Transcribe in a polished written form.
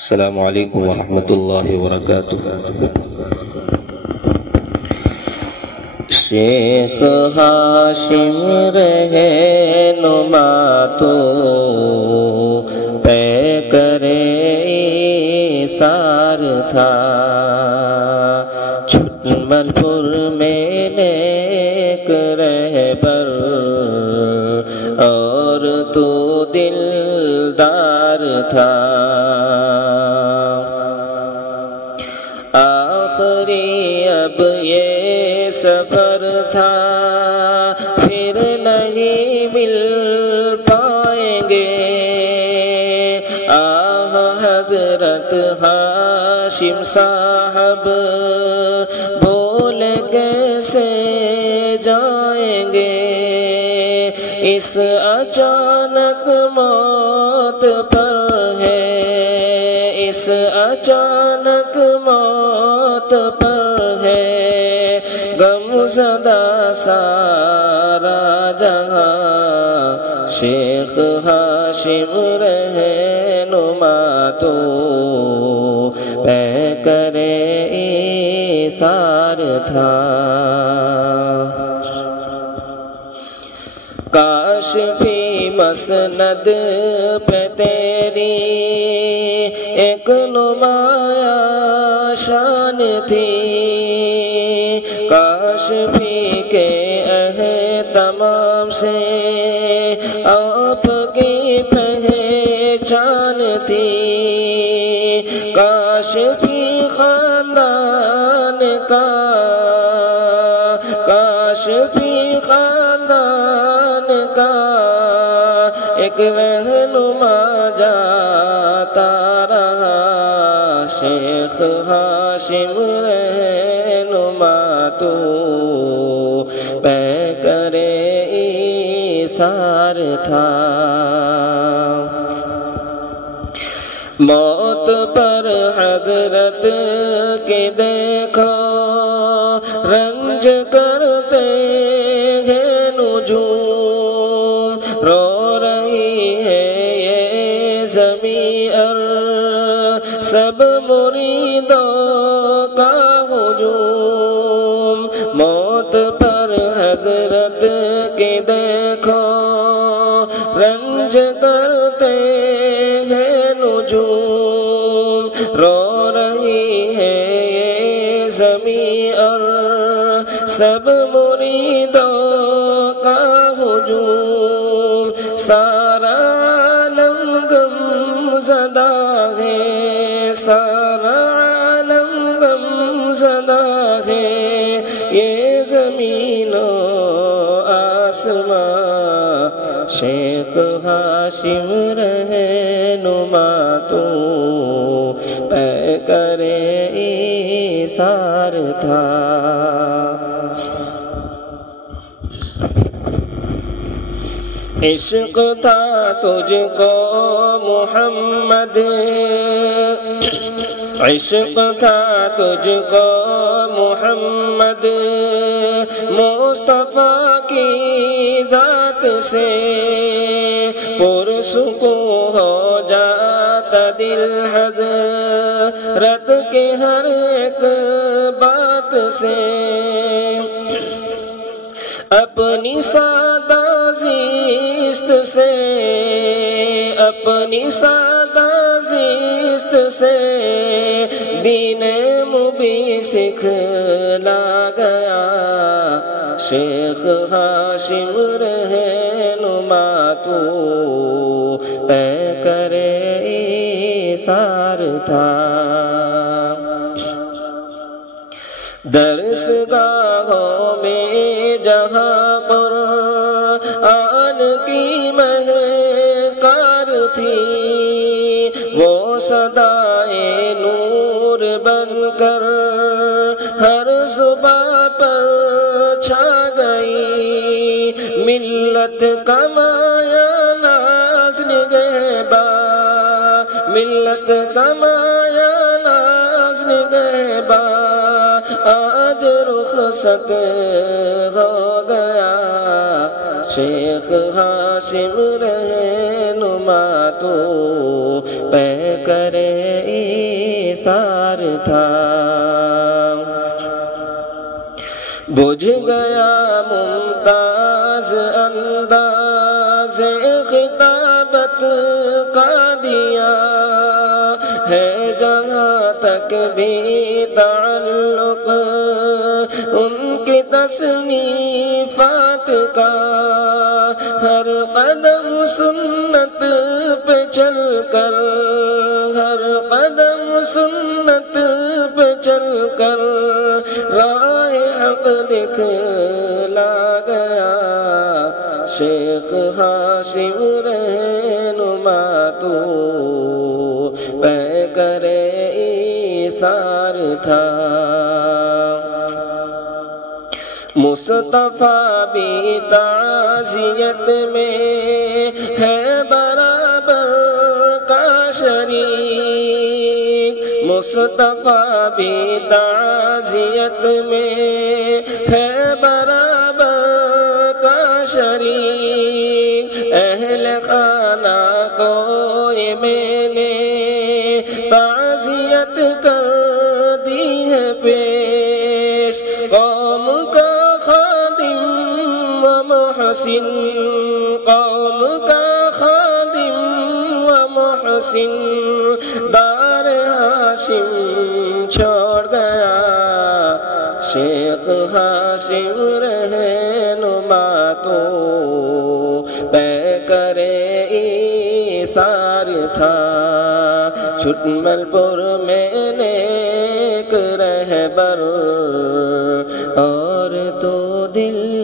السلام علیکم ورحمۃ اللہ وبرکاتہ۔ شیخ ہاشم رہنما تو پیکر ایثار تھا، چھٹمل پور میں نیک رہبر اور تو دلدار تھا۔ آخری اب یہ سفر تھا، پھر نہیں مل پائیں گے۔ آہ حضرت ہاشم صاحب بول کیسے جائیں گے، اس اچانک موت پر ہے، اس اچانک موت پر ہے غم زدہ سارا جہاں۔ شیخ ہاشم رہنما تو پیکر ایثار تھا۔ کاش بھی مسند پہ تیری ایک نمایاں شان تھی، کاش بھی کہ تمام سے آپ کی پہچان تھی، کاش بھی خاندان کا، کاش بھی خاندان کا ایک رہنما جاتا رہا۔ شیخ ہاشم رہنما تو پیکر ایثار تھا۔ موت پر حضرت کے دیکھو رنج کرتے ہیں نجوم، رو رہی ہے یہ زمین ار سب مریدوں کا ہجوم۔ موت پر حضرت کے دیکھو رنج کرتے ہیں نجوم، رو رہی ہے یہ زمین اور سب مریدوں کا ہجوم۔ سارا عالم غم زدہ ہے، سارا عالم غم زدہ ہے، یہ زمین و آسمان۔ شیخ ہاشم رہنما تو پیکر ایثار تھا۔ عشق تھا تجھ کو محمد، عشق تھا تجھ کو محمد، مصطفیٰ کی ذات سے پرسکون ہو جاتا دل حضرت کے ہر ایک بات سے۔ اپنی سادہ زیست سے، اپنی سادہ زیست سے دین مبین سکھلا گیا۔ شیخ ہاشم رہنما تو پیکر ایثار تھا۔ درس گاہوں میں جہاں پر آن کی مہکار تھی، وہ صدائے نور بن کر ہر زباں پر چھا گئی۔ ملت کا مایا ناز نگہباں، ملت کا مایا ناز نگہباں آج رخصت ہو گیا۔ شیخ ہاشم رہنما تو کرے ایثار تھا۔ بجھ گیا ممتاز انداز خطابت کا دیا ہے جہاں تک بھی تعلق ان کی تصنیفات کا، ہر قدم سنت پہ چل کر، ہر قدم سنت پہ چل کر راہ حق دکھلا گیا۔ شیخ ہاشم رہنما تو پہ کرے ایثار تھا۔ مصطفیٰ بھی تعزیت میں ہے برابر کا شریک، مصطفیٰ بھی تعزیت میں ہے برابر کا شریک۔ اہل خانہ کو یہ میں نے تعزیت کر دی ہے پیش، قوم کا خادم و محسن، قوم کا خادم و محسن دار ہاشم چھوڑ گیا۔ شیخ ہاشم رہنما تو پہ کرے ایثار تھا۔ چھٹمل پور میں نیک رہبر اور تو دل